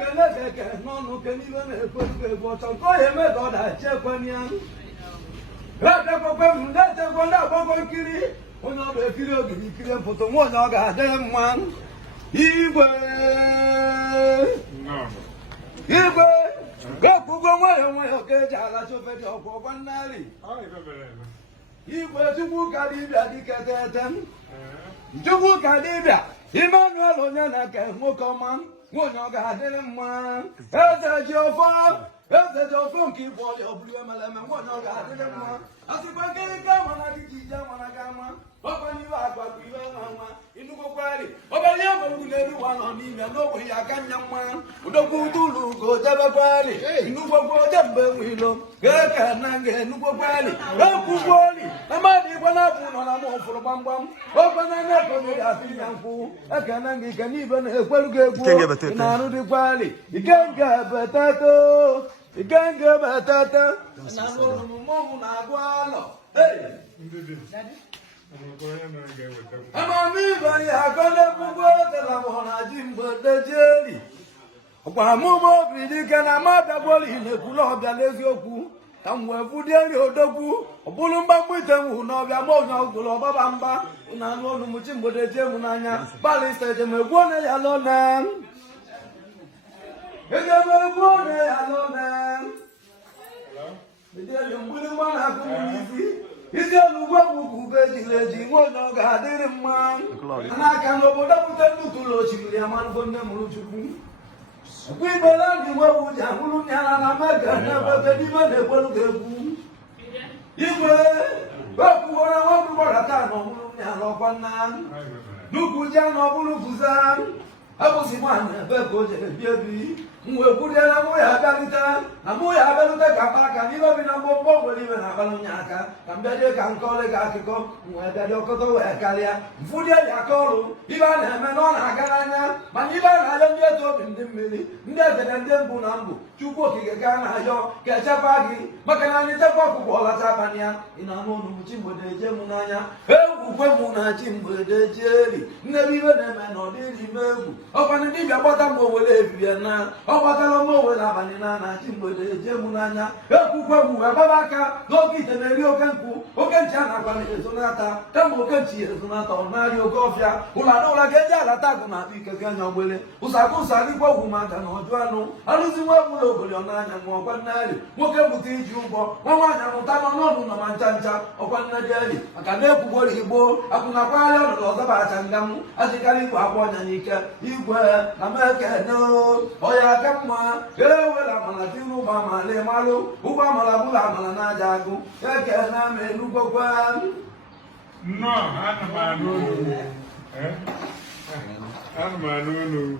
kẹ̀lẹ́kẹ̀kẹ̀ nọ́ọ̀nù kẹ́nìbẹ̀ náà pẹ̀lú ìbọ̀tọ̀ kó yẹ mẹ́tọ̀ọ̀dà jẹ́ pẹ́niá. Rẹ́ẹ̀dẹ́ pẹ́pẹ́ mú lẹ́tẹ̀ kó náà gbọ́gbọ́ kiri. Onye ọdụ ekiri ogiri kiri mpụtụ nwa onye ọ ga-adị mma. Igwe ga-ekwugo nwayọọ nwayọọ ka eji alacha ofe dị ọgwụ ọgwa nnarị. Igwe Chukwu ka dibịa dike tete. Chukwu ka dibịa Emmanuel onye na-eke nwoke ọma nwa onye ọ ga-adịrị mma. Eze ji ọfọ nke ịbụ ọrịa ọbụrụ emeleme nwa onye ọ ga-adịrị mma. Asịkwa nkiri ka mana gị ji ije mana gị ama ọkwa n'iwe agbakọ iwe nwa nwa inukwukwari ọbara ihe ọbụrụ n'elu ụwa nọ n'ime n'ogbe ya aka nya mma udokwu ụdụlụ ugo jebekwari inukwukwo jembe nwilo ga-eke na nga enukwukwari ekwukwoli amadị igwe na-abụ nọ na mụfụrụ gbamgbam ọkwa na anya ekonyere asị ya nkwụ eke na nga ike n'ibe na-ekwelu gị egwu na-arụ dịkwari ikenga betata na n'olumụmụ na-agụ alọ amamibe ya agọlekwugwo tela mụ na ji mgbedejeri ọkwara mụba obi dike na madagboli na-ekwulu ọbịa n'eziokwu ka m wee fudie nri odogwu ọ bụrụ mgbamgbu ite nwụ n'ọbịa ma onye ọgụlụ ọgbaba mba na anụ olu mụchi mgbedejie m n'anya gbalịsa ejemegwu one ya lona ejemegwu one ya lona ejeli mgbịrịgba na-akụ m n'isi isi olugbo ọgwụgwụ ube ejiri eji nwe onye ọ ga-adịrị mma n'aka n'obodo pụta nnukwu ụlọ osimiri ya marụgo nne mụrụ Chukwu ọkwa igbere ndị nwewu ji ahụrụ nyara na mega na-ekwete n'ime na-ekwelu ga-egwu igwe ekwuwara nwekwugbara taa na ọmụrụ nyara ọkwa nna nnukwu ji a na ọbụrụ bụza abụzi nwaanyị ebe ka o jere bi ebi mgbe kwudiela mụ ya abịalite na mụ ya abịalite ka mkpa aka n'ime bi na mgbọmgbọ nwere ibe na-akpalụ nye aka ka mbịadị ka nkọrị gị akụkọ wee bịadị ọkọtọ wee karịa mfụdie dị aka ọrụ ibe a na-eme na ọ na-aga n'anya mana ibe a na-ayọ ndị eto obi ndị mmiri ndị ezere ndị mbụ na mbụ Chukwu okike ka a na-ayọ ka echekwa gị maka na anyị chekwa ọkụkọ ọlacha abalị ya ị na-anụ ọnụ m chi mgbede eje mụ n'anya egwukwe mụ na chi mgbede jeri nnebe ibe na-eme na ọ dịrị m egwu ọkwanụ dibịa gbata mgbe owere ebibie na ọ gbatara m owere abalị na chi mgbede eje mụ n'anya ekwukwe mụ wee gbaba aka n'oge ite na-eri oke nkwụ oke nchi a na-agbalị ezonata kama oke nchi ya ezonata ọ na-arị oke ọfịa ụlada ụra ga eji alata agụ na akpụ ike ga anya ogbele ụzakụ ụzọ adịkwa ogwu maka na ọjụ anụ arụzi nwa egbula obodo n'anya ma ọkwa nnarị nwoke bute iji ụgwọ nwa nwaanyị amụta nọ n'ọnụ nọ ma ncha ncha ọkwa nnadịarị maka na ekwugboro igbo akwụnakwagharị ọnọdụ ọzabacha nga m ajịkarị igwe agba ọnya n'ike igwe na mekene ọya aka mma ewere amala dị n'ụgbọ amala ịmalụ ụgbọ amala bụla amala na-aja agụ ekene ma enugbokwa nnọọ ana m anụ unu